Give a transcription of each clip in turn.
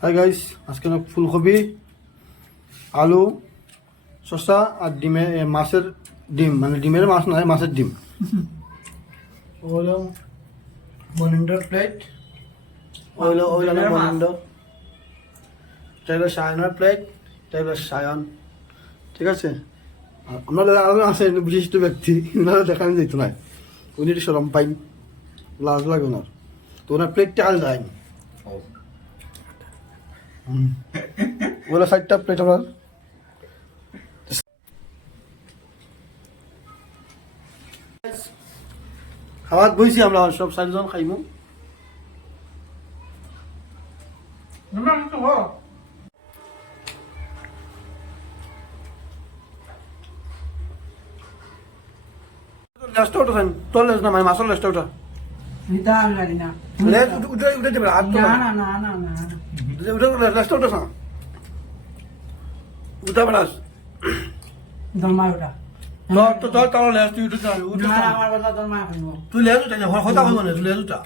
Hi guys, আজকে না ফুলকপি, আলু, শসা আর ডিমের মাছের ডিম, মানে ডিমের মাছ নয়, মাছের ডিম। হলো মনিন্ডার প্লেট, হলো মনিন্ডার, এটা হলো সায়নের প্লেট, এটা হলো সায়ন। ঠিক আছে, আর আপনারা আরও আছেন বিশিষ্ট ব্যক্তি, ওনারা দেখানো যেত না, উনি একটু সরম পাই, লাজ লাগে ওনার, তো ওনার প্লেটটা আল যায়নি। ওগুলো 60টা প্লেট আমার। খাওয়াত বইছি আমরা সব 4জন খাইমু। লেজটা ওটা খাইম, তোর লেজ না, মানে মাছের লেজটা ওটা। লেজ উঠে যাবে, হাত তো লেজটা ওটা না, উঠা বেড়াস তো তোর তার লেজ তুই উঠে যাবি, তুই লেজ উঠে যা, কথা কইব না, তুই লেজ উঠা।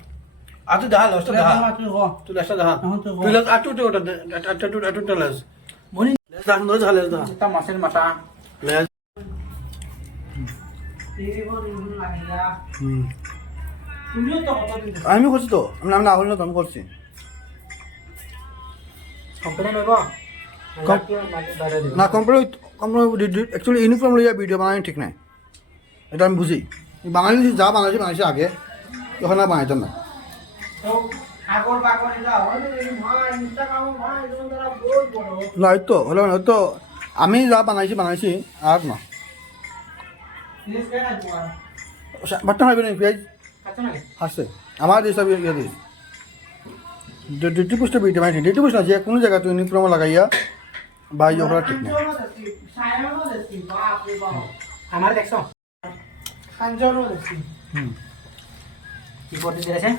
আর তুই দেখা লেজটা দেখা, তুই লেজটা দেখা, তুই লেজ আটু উঠে ওটা, আটুটা লেজ লেজ দেখা, লেজ দেখা, লেজ দেখা মাছের মাথা লেজ। আমি করছি তো, আমি না হল না তো, আমি করছি। না কোম্পানি অ্যাকচুয়ালি ইউনিফর্ম লইয়া ভিডিও বানানো ঠিক নাই, এটা আমি বুঝি। বাঙালি যা বানাইছে আগে, তখন আর বানাইতাম না। না হয়তো হলে হয়তো আমি যা বানাইছি আর না বাট্টা খাইবে না পেঁয়াজ আছে আমার হিসাব ইয়ে দিস ডিউটি পোস্টে ভিডিও বানাইছি, ডিউটি পোস্ট না যে কোনো জায়গায় তুই ইউনিফর্ম লাগাইয়া বা ইয়ে করা ঠিক নাই। আমার দেখছো কি করতে চাইছে